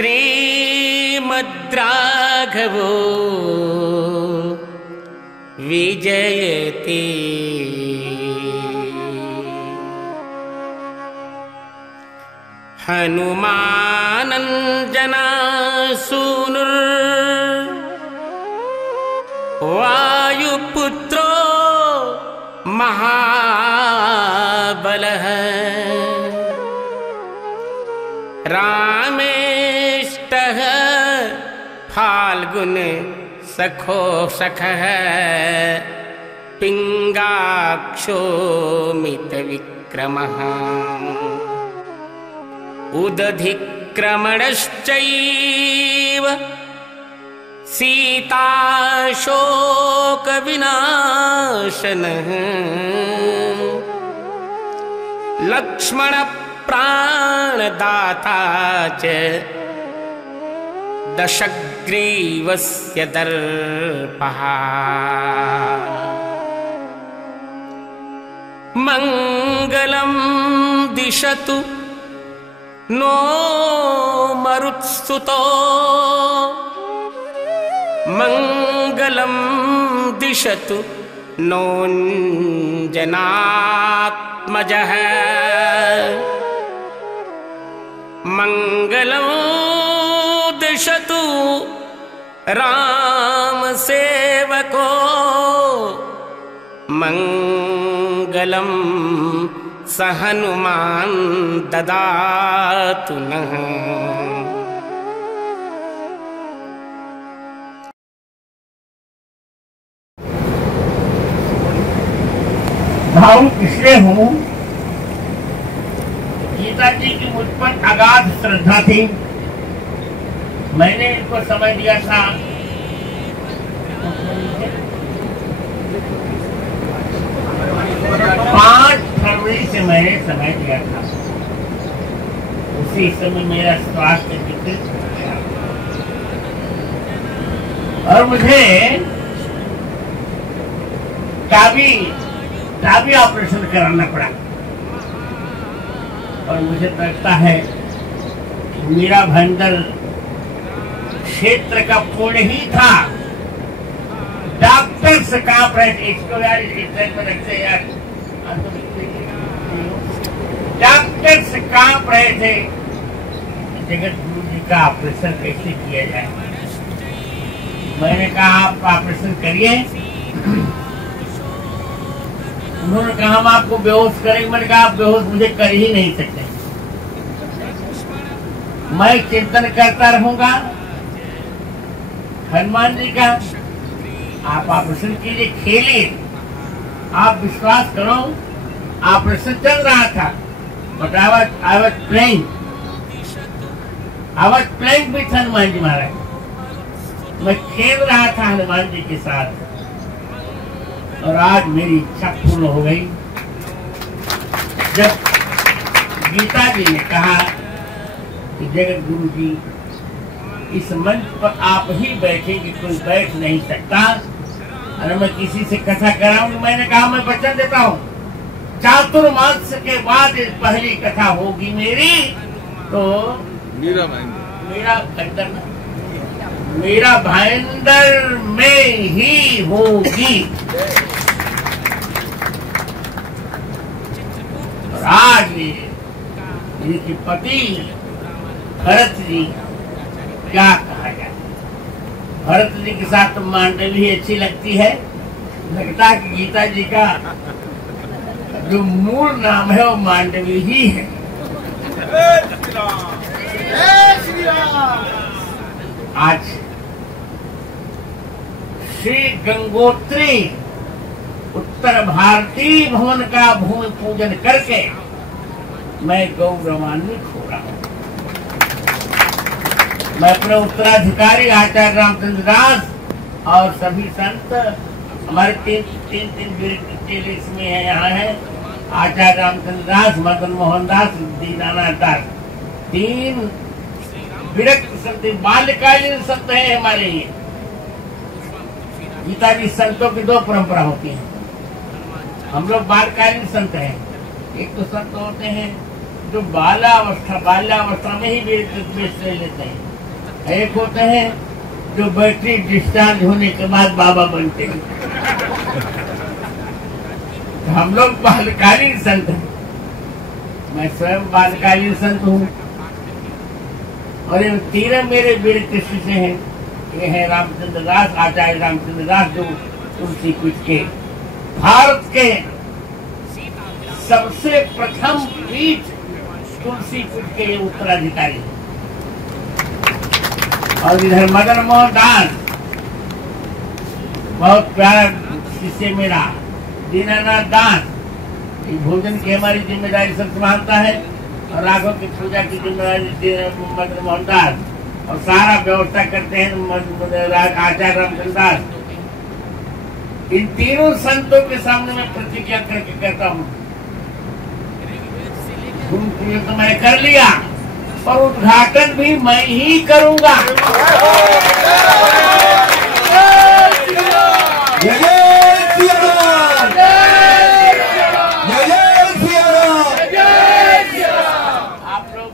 श्रीमद्राघवो विजयते। हनुमानञ्जनासूनुर् वायुपुत्रो महाबलः। रामेष्टः फाल्गुन सखो सखः। पिङ्गाक्षो मितविक्रमः। उदधिक्रमणश्चैव सीताशोकविनाशनः। लक्ष्मणप्राणदाता च दशग्रीवस्य दर्पः। मङ्गलं दिशतु नो मरुत्सुतो। मङ्गलं दिशतु नोऽञ्जनात्मजः। मङ्गलं दिशतु रामसेवको। मङ्गलं स हनुमान् ददातु नः। भावुक इसलिए हूँ, गीता जी की मुझ पर अगाध श्रद्धा थी। मैंने इनको समय दिया था 5 फरवरी से मैंने समय दिया था। उसी समय मेरा स्वास्थ्य विकसित हो गया और मुझे टाबी ऑपरेशन कराना पड़ा। और मुझे लगता है मेरा भंडर क्षेत्र का पूर्ण ही था। डॉक्टर से कांप रहे थे। इसको यार इस टाइम पर रखते यार। डॉक्टर से कांप रहे थे जगत गुरु जी का ऑपरेशन कैसे किया जाए। मैंने कहा आप ऑपरेशन करिए। उन्होंने कहा हम आपको बेहोश करेंगे। मैंने कहा आप बेहोश मुझे कर ही नहीं सकते। मैं चिंतन करता रहूंगा हनुमान जी का। आप ऑपरेशन कीजिए, खेलिए। आप विश्वास करो ऑपरेशन चल रहा था but I was playing with Hanuman ji Maharaj. मैं खेल रहा था हनुमान जी के साथ। और आज मेरी इच्छा पूर्ण हो गई जब गीता जी ने कहा कि जगत गुरु जी इस मंच पर आप ही बैठेंगे, कोई बैठ नहीं सकता। अरे मैं किसी से कथा कराऊंगी। मैंने कहा मैं वचन देता हूँ चातुर्मास के बाद पहली कथा होगी मेरी तो मेरा भाईंदर में ही होगी। और आज इनके पति भरत जी, क्या कहा जाए। भरत जी के साथ तो मांडवी अच्छी लगती है। लगता है कि गीता जी का जो मूल नाम है वो मांडवी ही है। आज श्री गंगोत्री उत्तर भारतीय भवन का भूमि पूजन करके मैं गौरवान्वित हो रहा हूँ। मैं अपने उत्तराधिकारी आचार्य रामचंद्र दास और सभी संत, हमारे तीन इसमें है, यहाँ है आचार्य रामचंद्र दास, मदन मोहन दास, दीनानाथ दास, 3 विरक्त संत, बाल्यकालीन संत है हमारे लिए। गीता जी संतों की 2 परंपरा होती है। हम लोग बालकालीन संत हैं। एक तो संत होते हैं जो बाल्यावस्था में ही विरक्त ले लेते हैं। एक होते हैं जो बैटरी डिस्चार्ज होने के बाद बाबा बनते हैं। तो हम लोग बालकालीन संत हैं, मैं स्वयं बालकालीन संत हूँ। और ये तीनों मेरे वीर कृष्ण से हैं। ये है रामचंद्र दास, आचार्य रामचंद्र दास, जो तुलसी पीठ के भारत के सबसे प्रथम पीठ तुलसी पीठ के ये उत्तराधिकारी हैं। और इधर मदन मोहन दास, बहुत प्यारा शिष्य मेरा, दीनानाथ दास, भोजन की हमारी जिम्मेदारी सब संभालता है, और राघव की पूजा की जिम्मेदारी मदन मोहन दास, और सारा व्यवस्था करते हैं आचार्य रामचंद्र दास। इन तीनों संतों के सामने मैं प्रतिज्ञा करके कहता हूँ, तो मैं कर लिया, और उद्घाटन भी मैं ही करूंगा। आप लोग,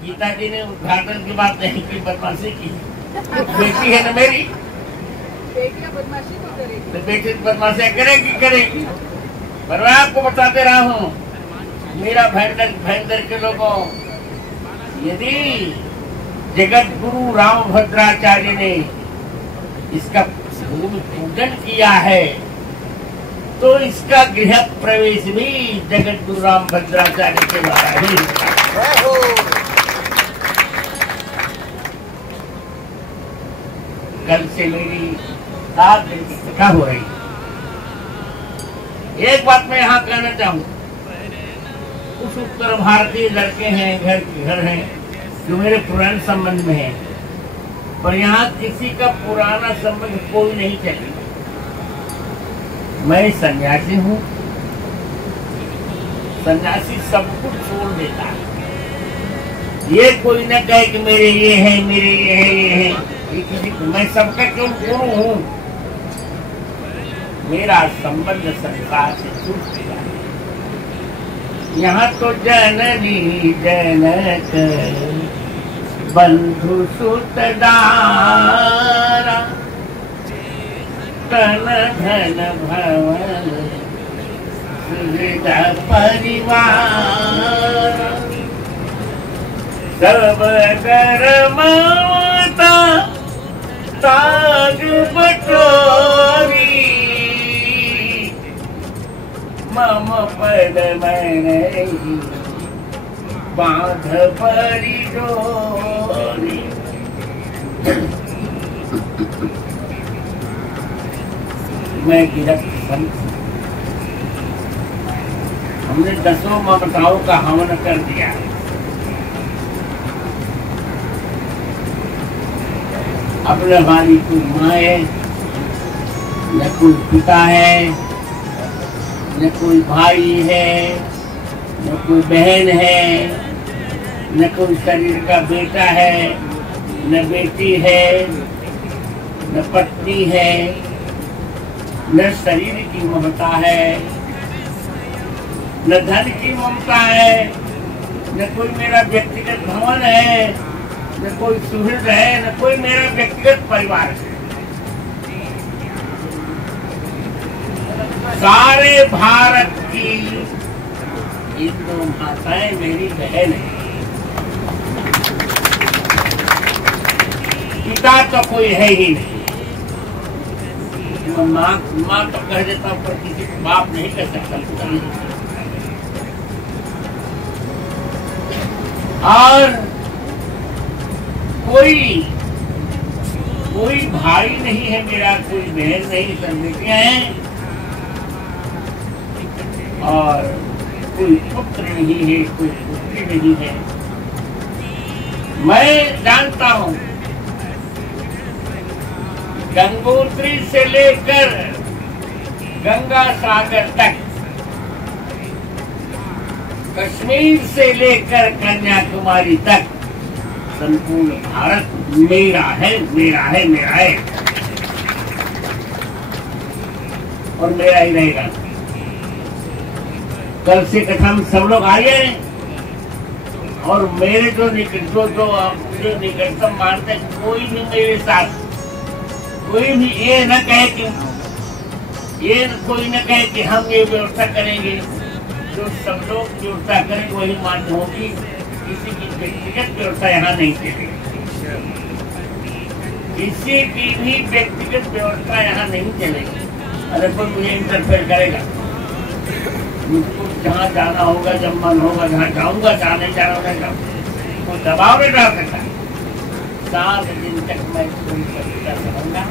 गीता जी ने उद्घाटन की बात नहीं की, बदमाशी की। बेटी है ना मेरी, तो बेटी बदमाशियां करेगी। पर मैं आपको बताते रहा हूँ, मेरा भयंकर के लोगों, यदि जगत गुरु रामभद्राचार्य ने इसका भूमि पूजन किया है, तो इसका गृह प्रवेश भी जगत गुरु रामभद्राचार्य के द्वारा ही। कल से मेरी 7 दिन की कथा हो रही। एक बात मैं यहाँ कहना चाहूँ, कुछ उत्तर भारतीय लड़के हैं, घर हैं, जो मेरे पुराने संबंध में हैं, पर यहाँ किसी का पुराना संबंध कोई नहीं चलेगा। मैं सन्यासी हूँ, सन्यासी सब कुछ छोड़ देता है। ये कोई न कहे कि मेरे ये है, मेरे ये है, ये है, ये किसी को, मैं सबका क्यों गुरु हूँ। मेरा संबंध संसार से छूट गया। यहाँ तो जननी जनक बंधु सुत दारा, तन धन भवन सुविधा परिवार, सब कर ममता ताग बटोरी, मम पद मैंने बांध परी डोरी। मैं गिरफ्त संत, हमने 10 ममताओं का हवन कर दिया। अब न हमारी कोई माँ है, न कोई पिता है, न कोई भाई है, न कोई बहन है, न कोई शरीर का बेटा है, न बेटी है, न पत्नी है, न शरीर की ममता है, न धन की ममता है, न कोई मेरा व्यक्तिगत भवन है, न कोई सुहृद है, न कोई मेरा व्यक्तिगत परिवार है। सारे भारत की ये 2 माताएं मेरी बहन है। पिता तो कोई है ही नहीं। माँ तो कह देता हूँ, पर किसी को बाप नहीं कह सकता। और कोई भाई नहीं है मेरा, कोई बहन नहीं, सब बेटियां हैं। और कोई पुत्र नहीं है, कोई पुत्री नहीं है। मैं जानता हूं, गंगोत्री से लेकर गंगा सागर तक, कश्मीर से लेकर कन्याकुमारी तक, संपूर्ण भारत मेरा है, मेरा है, मेरा है, और मेरा ही रहेगा। कल से कथा में सब लोग आइए, और मेरे जो मुझे निकटतम मानते, कोई भी मेरे साथ, कोई भी ये न कहे कि कोई न कहे कि हम ये व्यवस्था करेंगे। जो सब लोग व्यवस्था करें वही मान्य होगी। किसी की व्यक्तिगत व्यवस्था यहाँ नहीं चलेगी। किसी की भी व्यक्तिगत व्यवस्था यहाँ नहीं चलेगी। अरे कोई मुझे इंटरफेयर करेगा, मुझको जहाँ जाना होगा, जब मन होगा जहाँ जाऊंगा, जहाँ नहीं जाना होगा कोई दबाव नहीं डाल सकता। 7 दिन तक मैं रहूंगा।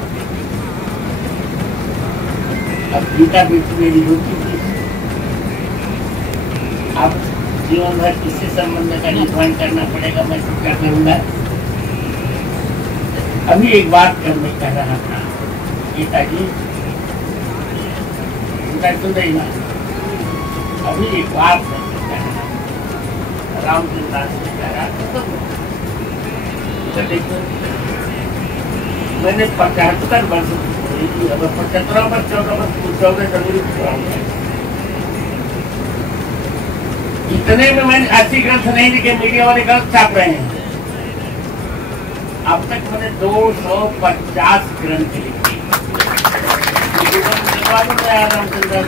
अब गीता बेटी मेरी होती थी, अब जीवन भर किसी संबंध का निर्वहन करना पड़ेगा। मैं तो क्या करूंगा। अभी एक बात करने कह रहा था गीता जी, सुन रही ना। अभी एक बात करने कह रहा था, रामचंद्र दास ने कह रहा था। तो देखो, मैंने 75 वर्ष अब 75 वर्ष 14 वर्ष 14 जरूरी इतने में मैंने 80 ग्रंथ नहीं लिखे, मीडिया वाले ग्रंथ छाप रहे हैं। अब तक मैंने 250 ग्रंथ लिखे। रामचंद्र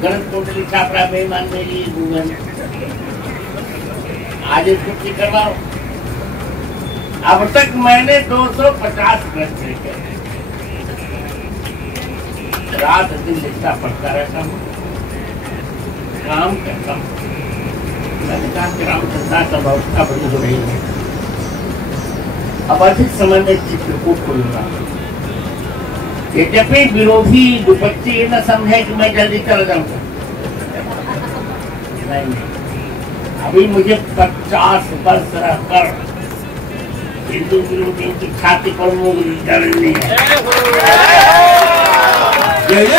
ग्रंथ कुंडली छाप रहा, मेहमान मेरी भूगन आज इसको करवाओ। अब तक मैंने 250 ग्रंथ लिखे। रात दिन लिखता पढ़ता रहता हूँ, काम करता हूँ। मैंने कहा कि रामचंद्र सब अवस्था बड़ी हो रही है, अब अधिक समय में चित्रकूट खोलूंगा। यद्यपि विरोधी विपत्ति ये न समझे कि मैं जल्दी चला जाऊंगा। नहीं, अभी मुझे 50 वर्ष रहकर हिंदू विरोधियों की छाती पर मुंह डालनी है। जय जय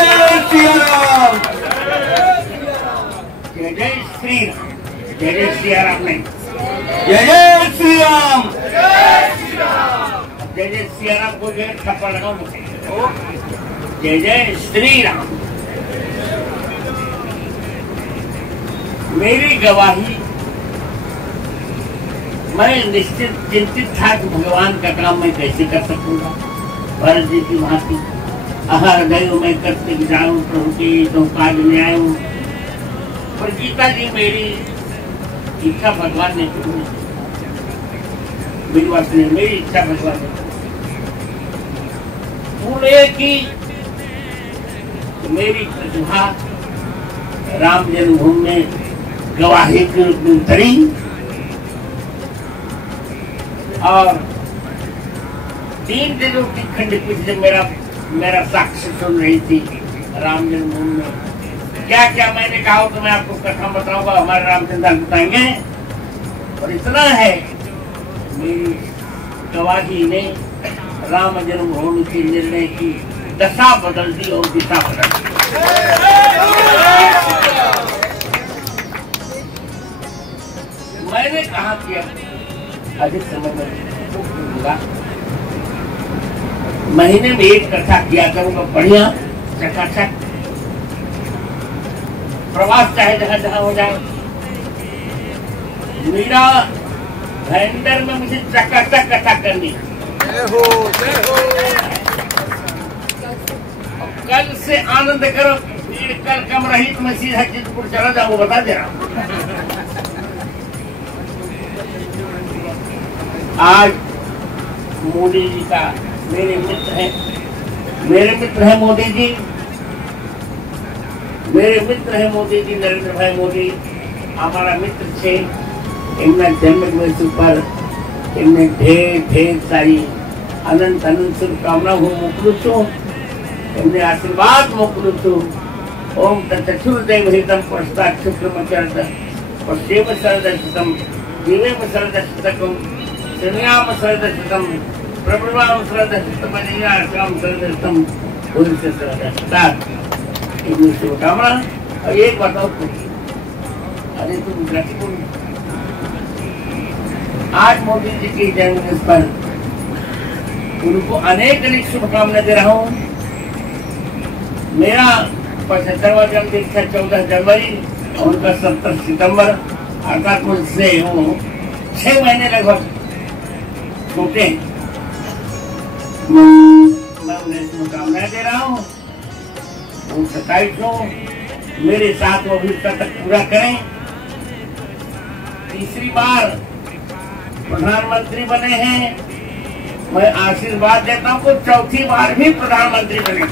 श्री राम, जय जय श्री राम, जय जय श्री राम नहीं, जय जय श्री राम, जय जय श्री राम को जो थप्पड़ लगाओ मुझे। जय जय श्री राम। मेरी गवाही, मैं निश्चित चिंतित था कि भगवान का काम मैं कैसे कर सकूंगा। भरत जी की भांति आहार गयो मैं करते जाऊं, प्रभु के तो काज में आऊं। पर गीता जी मेरी इच्छा भगवान ने पूरी, मेरी बात नहीं, मेरी इच्छा भगवान ने पूरे की। मेरी प्रतिभा राम जन्मभूमि में गवाही के रूप में उतरी और 3 दिनों की खंडपीठ से मेरा साक्ष्य सुन रही थी राम जन्मभूमि में। क्या क्या मैंने कहा तो मैं आपको कथा बताऊंगा, हमारे रामचंद्र बताएंगे। और इतना है, मेरी गवाही ने राम जन्मभूमि के निर्णय की दशा बदल दी और दिशा बदल दी। मैंने कहा कि अधिक समय में महीने में एक कथा किया करूंगा, बढ़िया चकाचक प्रवास चाहे जहां जहां हो जाए। मेरा कैलेंडर में मुझे चकाचक कथा करनी है। कल से आनंद करो, भीड़ कल कम रही तो मैं सीधा चित्रकूट चला जाऊँ, बता दे रहा हूँ। आज मोदी जी का मेरे मित्र हैं मोदी जी, मेरे मित्र हैं मोदी जी, नरेंद्र भाई मोदी हमारा मित्र छे। इनका जन्मदिवस पर इनने ढेर सारी अनंत शुभकामना હું મોકલું છું, એમને આશીર્વાદ મોકલું છું। ઓમ તત્સુરદેવ હિતમ પશ્ચાત શુક્રમચરત પશ્ચિમ સરદર્શિતમ દિવેમ સરદર્શિતકમ શનિયામ સરદર્શિતમ પ્રભુવામ સરદર્શિતમ અનિયામ સરદર્શિતમ ભૂલસે સરદર્શિતાत्। इतनी शुभकामना। और एक बताओ, अरे तुम गुजराती बोल। आज मोदी जी के जन्मदिन पर उनको अनेक शुभकामनाएं दे रहा हूँ। मेरा 75वां जन्मदिन था 14 जनवरी और उनका 17 सितंबर। अर्थात मुझसे हूँ 6 महीने लगभग छोटे। मैं उन्हें शुभकामनाएं दे रहा हूँ। 27 हूँ, मेरे साथ वो भी तक पूरा करें। तीसरी बार प्रधानमंत्री बने हैं, मैं आशीर्वाद देता हूँ कि चौथी बार भी प्रधानमंत्री बने।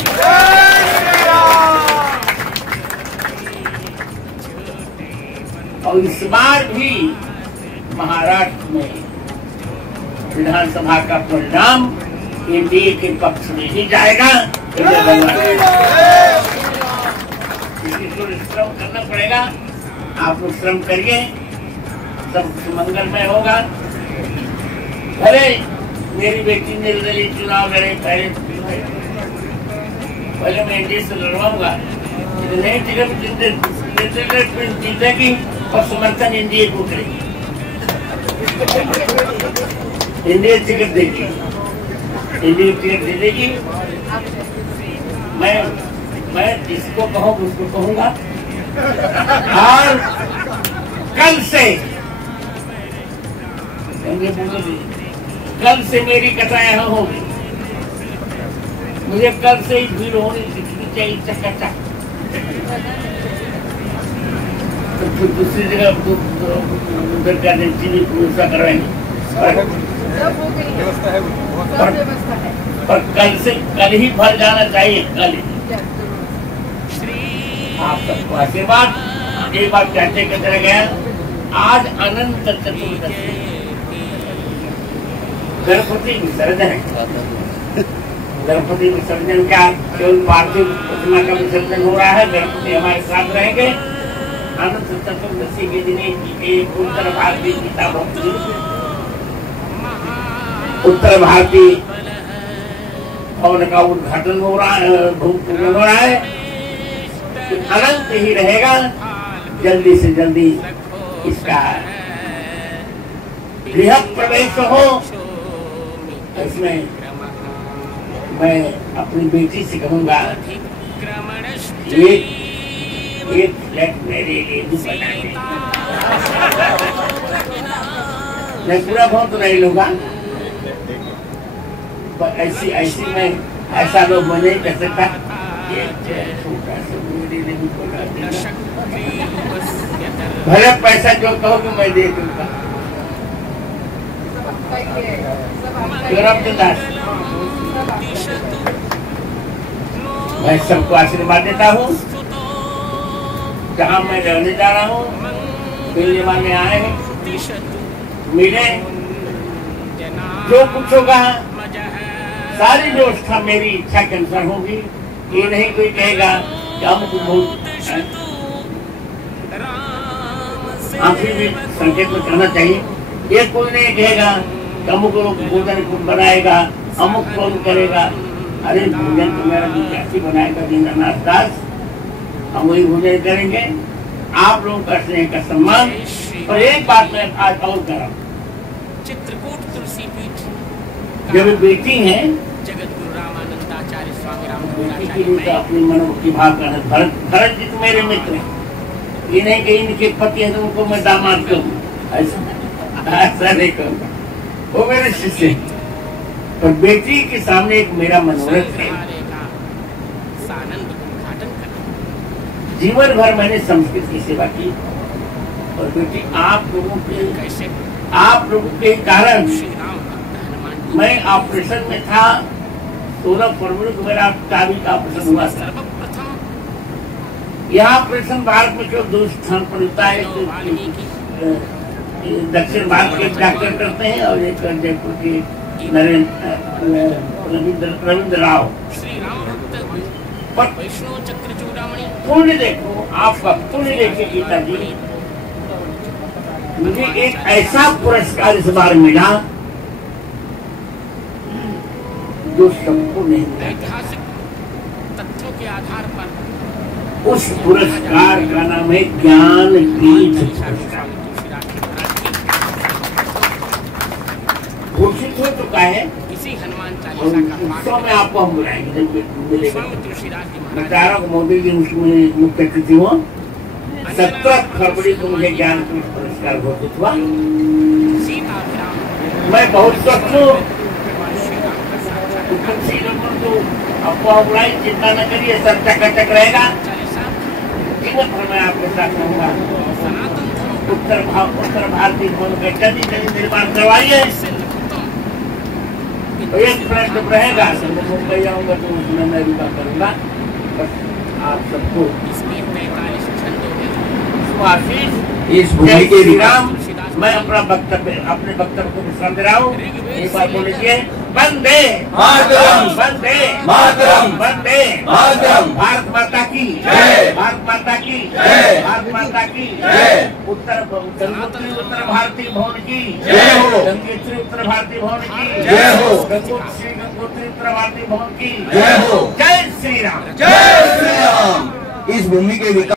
और इस बार भी महाराष्ट्र में विधानसभा का परिणाम एनडीए के पक्ष में ही जाएगा। श्रम करना पड़ेगा, आप लोग श्रम करिए, सब मंगलमय होगा। अरे मेरी बेटी निर्दलीय चुनाव लड़े, पहले मैं एनडीए से लड़वाऊंगा, नहीं टिकट जीतेगी और समर्थन एनडीए को करेगी, एनडीए टिकट देगी, एनडीए टिकट दे देगी। मैं जिसको कहूँ उसको कहूंगा। और कल से मेरी कथा यहाँ होगी। मुझे कल से ही भीड़ होनी दिखनी चाहिए चकाचक। तो फिर दूसरी जगह उधर का टीवी पूरा करवाएंगे। पर कल ही भर जाना चाहिए, कल ही। आप सबको आशीर्वाद। एक बार कहते कहते रह गया, आज अनंत चतुर्दशी, गणपति विसर्जन है। गणपति विसर्जन क्या केवल पार्थिव प्रतिमा का विसर्जन हो रहा है, गणपति हमारे साथ रहेंगे। अनंत चतुर्दशी के दिन एक उत्तर भारतीय गीता भक्ति, उत्तर भारतीय भवन का उद्घाटन हो रहा है, भूमि पूजन हो रहा है। अनंत ही रहेगा, जल्दी से जल्दी इसका गृह प्रवेश हो। इसमें मैं अपनी बेटी से कहूँगा, एक फ्लैट मेरे लिए भी बना दे। मैं पूरा भवन तो नहीं लूंगा, पर ऐसी मैं ऐसा लोग मैं नहीं कर सकता। छोटा सा मेरे लिए भी बना देना, भले पैसा जो कहोगे मैं दे दूंगा। मैं सबको आशीर्वाद देता हूँ। जहाँ मैं रहने जा रहा हूँ, मिलने वाले आए हैं, मिले, जो कुछ होगा सारी व्यवस्था मेरी इच्छा के अनुसार होगी। ये नहीं कोई कहेगा कि हमको बहुत आखिर भी संकेत में कहना चाहिए। ये कोई नहीं कहेगा कि अमुक भोजन बनाएगा, अमुक कौन करेगा। अरे भोजन तो मेरा विद्यार्थी बनाएगा दीनानाथ दास, हम वही भोजन करेंगे। आप लोगों का स्नेह का सम्मान। और एक बात मैं आज और कर रहा हूँ, चित्रकूट तुलसी पीठ जब बेटी है जगत गुरु रामानंदाचार्य स्वामी बेटी की तो अपनी मनोमुक्ति भाव करना। भरत जी तो मेरे मित्र हैं, ये नहीं कि इनके पति है तो उनको मैं दामाद कहूँ, ऐसा नहीं कहूँगा। वो मेरे शिष्य हैं। पर बेटी के सामने एक मेरा मनोरथ है। जीवन भर मैंने संस्कृत की सेवा की, और बेटी आप लोगों के कारण मैं ऑपरेशन में था। 16 फरवरी को मेरा टाबी का ऑपरेशन हुआ था। यह ऑपरेशन भारत में केवल 2 स्थान पर होता है। दक्षिण भारत के डॉक्टर करते हैं और एक जयपुर के रविंद्र राव। पर पुण्य देखो, आपका पुण्य देखिए गीता जी, मुझे एक ऐसा पुरस्कार इस बार मिला जो सबको नहीं मिला। ऐतिहासिक तथ्यों के आधार पर उस पुरस्कार का नाम है ज्ञानपीठ पुरस्कार। घोषित हो चुका है। इसी हनुमान चालीसा का उत्सव में आपको हम बुलाएंगे जब मिलेगा। स्वामी तुलसीदास जी मैं चाह रहा हूँ मोदी जी उसमें मुख्य अतिथि हो। 17 फरवरी को मुझे ज्ञानपीठ पुरस्कार घोषित हुआ। सीताभिराम मैं बहुत स्वस्थ हूँ। श्री राम का साक्षात्कार तुलसी नंबर तो अफवाह उड़ाई, चिंता न करिए, सब चकाचक रहेगा। चालीसा जीवन भर मैं आपके साथ रहूंगा। सनातन धर्म उत्तर भारतीय भवन का जल्दी निर्माण करवाइए। से नपुतम तो एक फ्रेंड जब रहेगा तो मैं मुंबई आऊंगा तो उसमें मैं रुका करूंगा। बस आप सबको इसमें 43 छंदों में आशीष। इस भूमि जय के श्री राम। मैं अपने वक्तव्य को विश्राम दे रहा हूँ। एक बार बोल लीजिए, वंदे मातरम, वंदे मातरम, वंदे मातरम, भारत माता की जय, भारत माता की जय, भारत माता की जय, उत्तर भारतीय भवन की जय हो, गंगोत्री उत्तर भारतीय भवन की जय हो, गंगोत्री उत्तर भारतीय भवन की जय हो, जय श्री राम। जय श्री राम। इस भूमि के विकास